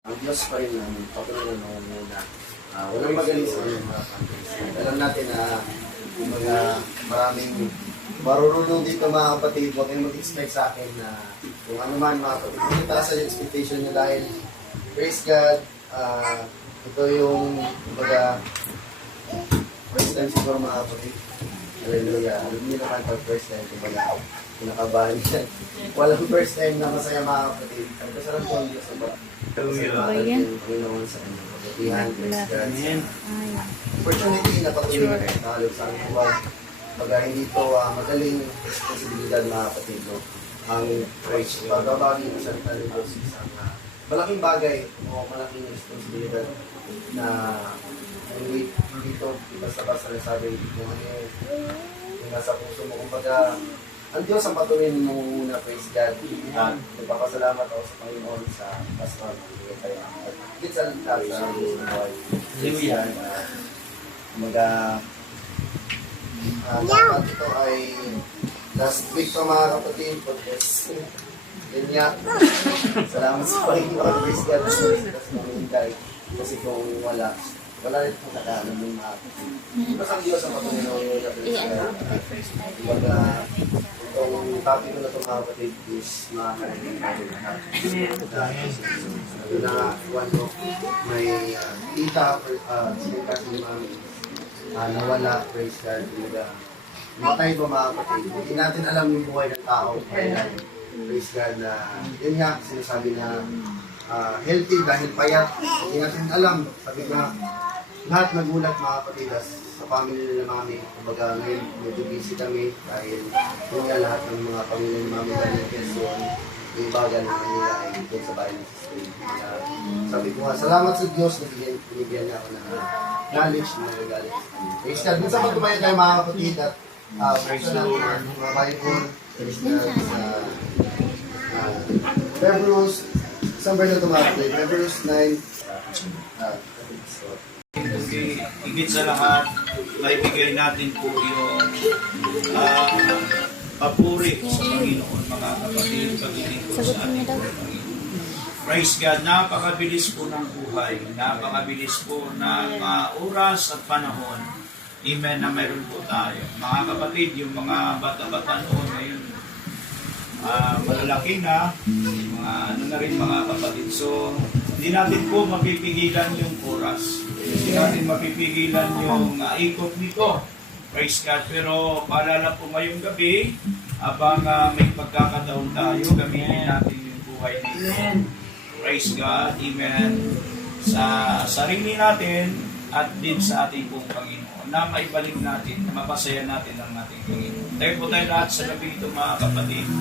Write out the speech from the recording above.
Ang Diyos pa rin ang patuloy na muna. Walang magaling sa kanyang mga countries. Alam natin na kumbaga maraming marurunong dito mga kapatid. Huwag kayong mag-expect sa akin na kung ano man mga kapatid. Hindi taas sa expectation nyo dahil praise God. Ito yung kumbaga first time siguro mga kapatid. Hallelujah. Alam niyo naman pag first time kumbaga pinakabahan yan. Walang first time na masaya mga kapatid. Ang kasarap po ang Diyos sa ba? Panginoon sa kanyang kapatihan. Praise God. Opportunity na patuloy na katalog sa aming buwan. Pag hindi ito magaling responsibilidad mga kapatid. No? Ang praise. Pagbabagi ng salita ng Diyos isang malaking bagay o malaking responsibilidad na hindi ito basta-basta nasabi kung ano yung nasa puso mo. Kumbaga, ang Diyos ang patuloy ng muna, praise God. At nagpapasalamat ako sa Panginoon sa pastor. At higit sa lahat sa buhay. Hallelujah. Kumbaga, dapat ito ay last week pa mga kapatid. Podcast. Yun nga. Salamat sa Panginoon. Praise God. Kasi mamingkay. Kasi kung wala rin po nakaalam ng mga kapatid. Mas ang Diyos ang patuloy ng muna, praise God. Kumbaga, itong topic ko na itong mga kapatid is mga kaibigan natin lahat. Yun na nga, iwan ko, may tita, sinita si mami, nawala, praise God, matay ba mga kapatid? Hindi natin alam yung buhay ng tao, kaya praise God na, yun nga, sinasabi na healthy dahil payat. Hindi natin alam, sabi nga, lahat nagulat mga kapatid sa family nila mami. Kumbaga ngayon, medyo busy kami dahil yun nga lahat ng mga pamilya ni mami dahil Quezon, yung baga ng Manila ay dito sa bayan ng system. Sabi ko nga, salamat sa Diyos na binigyan niya ako ng knowledge na nagalit. Praise God. Minsan pag tumayo tayo mga kapatid at buksan natin ang mga Bible, praise God, sa Hebrews, isang verse na tumatay, Hebrews 9, higit sa lahat, maibigay natin po yung papuri sa Panginoon, mga kapatid, pagiging po sa ating Panginoon. Praise God, napakabilis po ng buhay, napakabilis po ng oras at panahon. Amen na mayroon po tayo. Mga kapatid, yung mga bata-bata noon ngayon, malalaki na, mga ano na rin mga kapatid. So, hindi natin po mapipigilan yung oras. Hindi natin mapipigilan yung ikot nito. Praise God. Pero paalala po ngayong gabi, habang may pagkakataon tayo, gamitin natin yung buhay nito. Praise God. Amen. Sa sarili natin at din sa ating pong Panginoon, na maibalik natin, mapasaya natin ang ating Panginoon. Tayo po tayo lahat sa gabi ito mga kapatid.